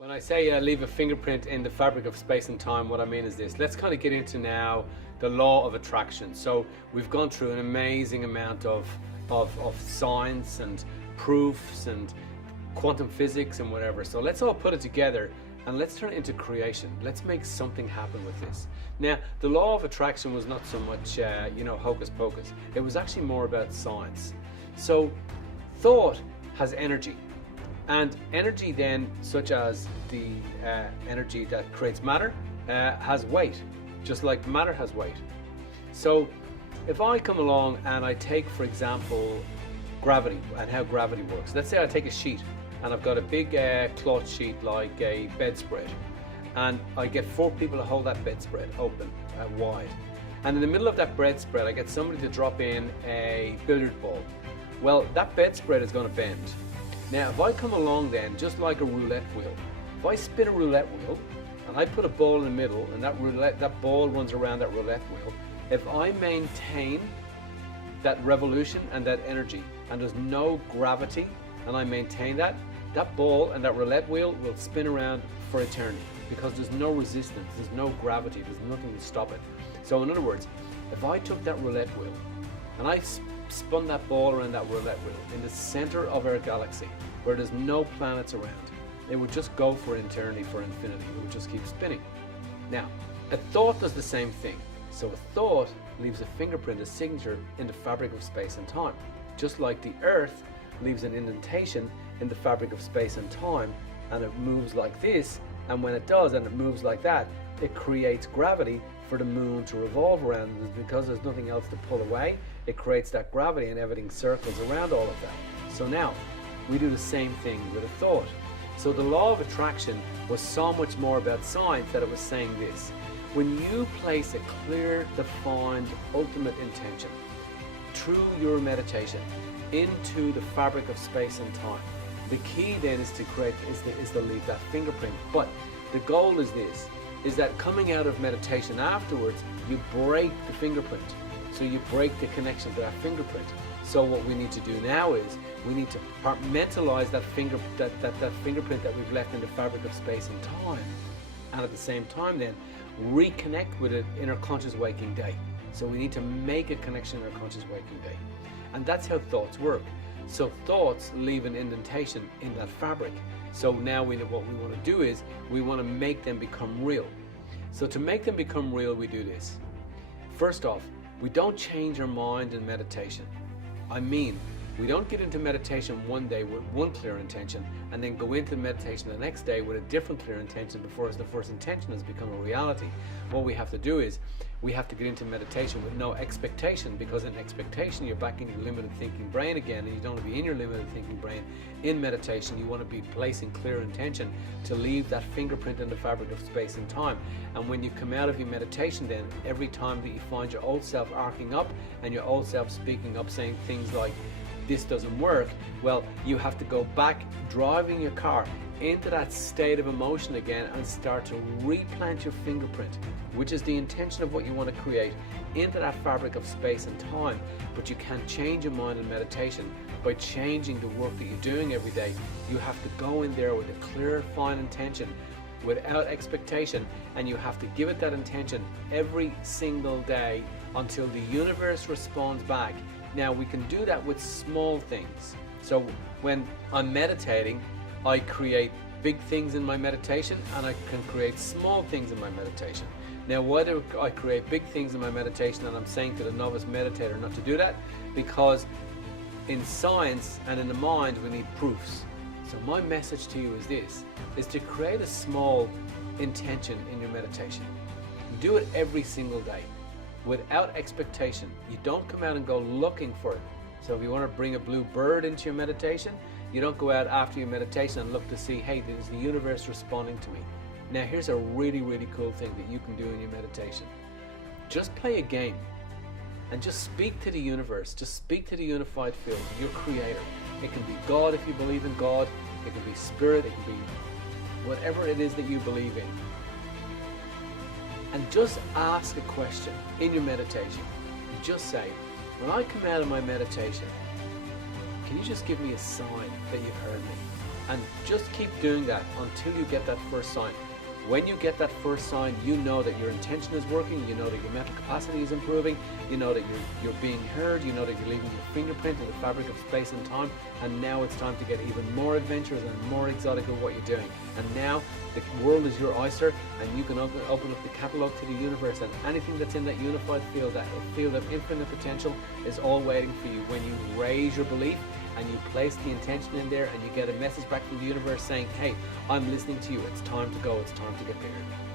When I say leave a fingerprint in the fabric of space and time, what I mean is this. Let's kind of get into now the law of attraction. So we've gone through an amazing amount of science and proofs and quantum physics and whatever. So let's all put it together and let's turn it into creation. Let's make something happen with this. Now, the law of attraction was not so much, hocus pocus. It was actually more about science. So thought has energy. And energy then, such as the energy that creates matter, has weight, just like matter has weight. So if I come along and I take, for example, gravity and how gravity works. Let's say I take a sheet and I've got a big cloth sheet like a bedspread, and I get 4 people to hold that bedspread open, wide. And in the middle of that bedspread, I get somebody to drop in a billiard ball. Well, that bedspread is going to bend. Now, if I come along then, just like a roulette wheel, if I spin a roulette wheel and I put a ball in the middle and that ball runs around that roulette wheel, if I maintain that revolution and that energy and there's no gravity and I maintain that ball and that roulette wheel will spin around for eternity because there's no resistance, there's no gravity, there's nothing to stop it. So in other words, if I took that roulette wheel and I spun that ball around that roulette wheel in the center of our galaxy where there's no planets around, it would just go for eternity, for infinity. It would just keep spinning. Now, a thought does the same thing. So a thought leaves a fingerprint, a signature in the fabric of space and time. Just like the Earth leaves an indentation in the fabric of space and time, and it moves like this, and when it does and it moves like that, it creates gravity for the moon to revolve around. Because there's nothing else to pull away, it creates that gravity and everything circles around all of that. So now we do the same thing with a thought. So the law of attraction was so much more about science that it was saying this: when you place a clear, defined, ultimate intention through your meditation into the fabric of space and time, the key then is to create is to leave that fingerprint. But the goal is this, is that coming out of meditation afterwards, you break the fingerprint. So you break the connection to that fingerprint. So what we need to do now is we need to compartmentalize that fingerprint that we've left in the fabric of space and time, and at the same time then reconnect with it in our conscious waking day. So we need to make a connection in our conscious waking day, and that's how thoughts work. So thoughts leave an indentation in that fabric. So now what we want to do is we want to make them become real. So to make them become real, we do this. First off, we don't change our mind in meditation. I mean, we don't get into meditation one day with one clear intention and then go into meditation the next day with a different clear intention before the first intention has become a reality. What we have to do is we have to get into meditation with no expectation, because in expectation you're back in your limited thinking brain again, and you don't want to be in your limited thinking brain. In meditation you want to be placing clear intention to leave that fingerprint in the fabric of space and time. And when you come out of your meditation, then every time that you find your old self arcing up and your old self speaking up saying things like this doesn't work, well, you have to go back driving your car into that state of emotion again and start to replant your fingerprint, which is the intention of what you want to create, into that fabric of space and time. But you can't change your mind in meditation by changing the work that you're doing every day. You have to go in there with a clear, fine intention without expectation, and you have to give it that intention every single day until the universe responds back. Now we can do that with small things. So when I'm meditating, I create big things in my meditation, and I can create small things in my meditation. Now why do I create big things in my meditation, and I'm saying to the novice meditator not to do that? Because in science and in the mind we need proofs. So my message to you is this, is to create a small intention in your meditation. Do it every single day without expectation. You don't come out and go looking for it. So if you want to bring a blue bird into your meditation, you don't go out after your meditation and look to see, hey, is the universe responding to me? Now here's a really, really cool thing that you can do in your meditation. Just play a game and just speak to the universe. Just speak to the unified field, your creator. It can be God if you believe in God. It can be spirit. It can be whatever it is that you believe in. And just ask a question in your meditation. Just say, when I come out of my meditation, can you just give me a sign that you've heard me? And just keep doing that until you get that first sign. When you get that first sign, you know that your intention is working, you know that your mental capacity is improving, you know that you're being heard, you know that you're leaving your fingerprint in the fabric of space and time, and now it's time to get even more adventurous and more exotic in what you're doing. And now the world is your oyster, and you can open up the catalog to the universe, and anything that's in that unified field, that field of infinite potential, is all waiting for you when you raise your belief and you place the intention in there, and you get a message back from the universe saying, hey, I'm listening to you, it's time to go, it's time to get bigger.